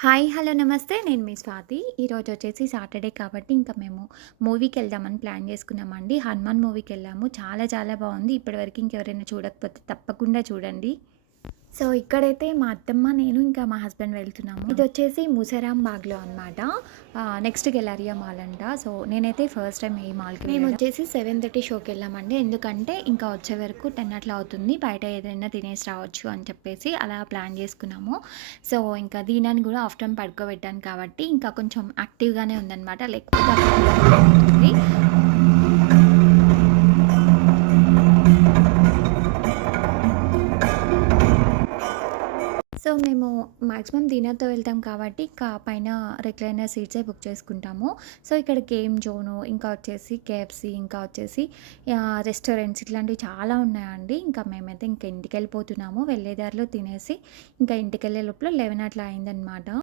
Hi! Hello! నమస్తే. నేను మీ Swathi. ఈరోజొచ్చేసి Saturday కాబట్టి ఇంకా మేము మూవీకెళ్దామని ప్లాన్ చేసుకున్నామండి. 'హనుమాన్' మూవీకెళ్ళాము. చాలా చాలా బావుంది. ఇప్పటివరకు ఇంకెవరైనా చూడకపోతే తప్పకుండా చూడండి. సో, ఇక్కడైతే మా అత్తమ్మ, నేను ఇంకా మా హస్బెండ్ వెళ్తున్నాము. ఇదొచ్చేసి ముసారాంబాగ్‌లో అనమాట. నెక్స్ట్ గెలారియా మాల్ అంట. సో, నేనైతే ఫస్ట్ టైమ్ ఈ మాల్‌కి మేమొచ్చేసి 7:30 షోకెళ్ళామండి. ఎందుకంటే ఇంకా వచ్చే వరకు 10 అట్లా అవుతుంది. బయట ఏదైనా తినేసి రావచ్చు అని చెప్పేసి అలా ప్లాన్ చేసుకున్నాము. సో, ఇంకా దీనాన్ని గూడా ఆఫ్టర్‌నూన్ పడుకోబెట్టాను కాబట్టి ఇంకా కొంచెం యాక్టివ్‌గానే ఉందనమాట. లేకపోతే అక్కడ ఉంటుంది. సో, మేము మాక్సిమం డిన్నర్‌తో వెళ్తాం కాబట్టి పైన రిక్లైనర్ సీట్సే బుక్ చేసుకుంటాము. సో, ఇక్కడ గేమ్ జోను, ఇంకా వచ్చేసి కేఎఫ్‌సి, ఇంకా వచ్చేసి రెస్టారెంట్స్ ఇట్లాంటివి చాలా ఉన్నాయండి. ఇంకా మేమైతే ఇంక ఇంటికెళ్ళిపోతున్నాము. వెళ్ళే దారిలో తినేసి ఇంకా ఇంటికెళ్ళే లోపల 11 అట్లా అయిందనమాట.